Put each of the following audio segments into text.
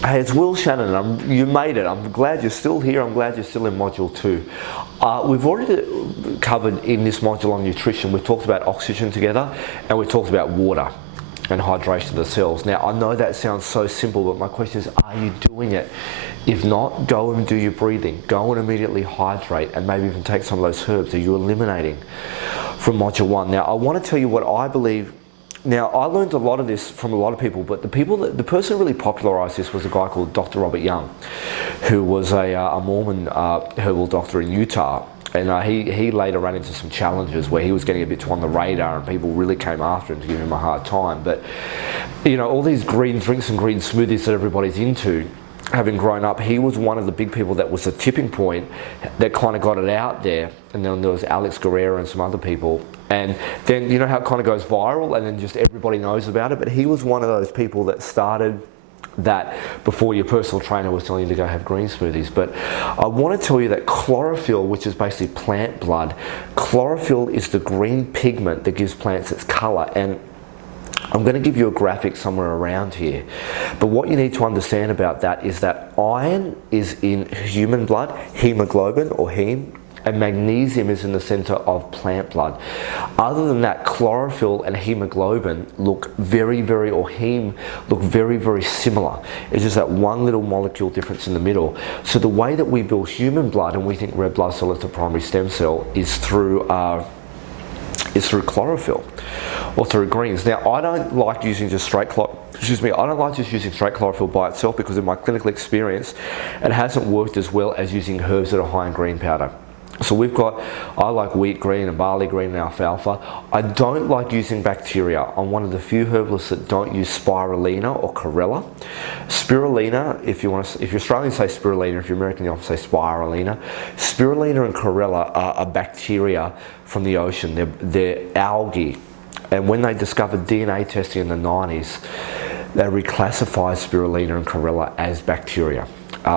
Hey, it's Will Shannon. You made it. I'm glad you're still here. I'm glad you're still in Module 2. We've already covered in this module on nutrition, we've talked about oxygen together, and we've talked about water and hydration of the cells. Now, I know that sounds so simple, but my question is, are you doing it? If not, go and do your breathing. Go and immediately hydrate, and maybe even take some of those herbs that you're eliminating from Module 1. Now, I want to tell you what I believe. Now, I learned a lot of this from a lot of people, but the person who really popularized this was a guy called Dr. Robert Young, who was a Mormon herbal doctor in Utah. And he later ran into some challenges where he was getting a bit on the radar, and people really came after him to give him a hard time. But, you know, all these green drinks and green smoothies that everybody's into, having grown up, he was one of the big people that was a tipping point that kind of got it out there. And then there was Alex Guerrero and some other people. And then, you know how it kind of goes viral and then just everybody knows about it? But he was one of those people that started that before your personal trainer was telling you to go have green smoothies. But I want to tell you that chlorophyll, which is basically plant blood, chlorophyll is the green pigment that gives plants its color. And I'm going to give you a graphic somewhere around here. But what you need to understand about that is that iron is in human blood, hemoglobin or heme, and magnesium is in the center of plant blood. Other than that, chlorophyll and hemoglobin look or heme look very similar. It's just that one little molecule difference in the middle. So the way that we build human blood, and we think red blood cell is the primary stem cell, is through chlorophyll or through greens. Now, I don't like using just straight chlorophyll by itself, because in my clinical experience, it hasn't worked as well as using herbs that are high in green powder. So I like wheat green and barley green and alfalfa. I don't like using bacteria. I'm one of the few herbalists that don't use spirulina or chlorella. Spirulina, if you're Australian, say spirulina. If you're American, you often say spirulina. Spirulina and chlorella are bacteria from the ocean. They're algae. And when they discovered DNA testing in the 90s, they reclassified spirulina and chlorella as bacteria.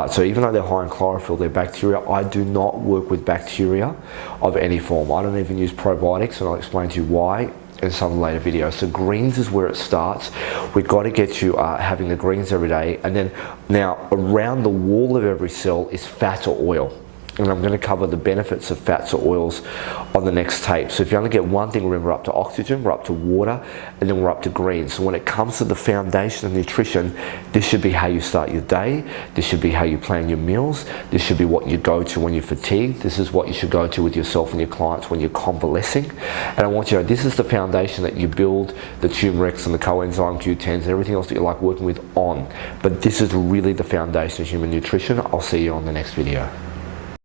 So even though they're high in chlorophyll, they're bacteria. I do not work with bacteria of any form. I don't even use probiotics, and I'll explain to you why in some later videos. So greens is where it starts. We've got to get you having the greens every day. And then now around the wall of every cell is fat or oil. And I'm going to cover the benefits of fats or oils on the next tape. So if you only get one thing, remember, we're up to oxygen, we're up to water, and then we're up to greens. So when it comes to the foundation of nutrition, this should be how you start your day. This should be how you plan your meals. This should be what you go to when you're fatigued. This is what you should go to with yourself and your clients when you're convalescing. And I want you to know, this is the foundation that you build the turmerics and the coenzyme Q10s and everything else that you like working with on. But this is really the foundation of human nutrition. I'll see you on the next video.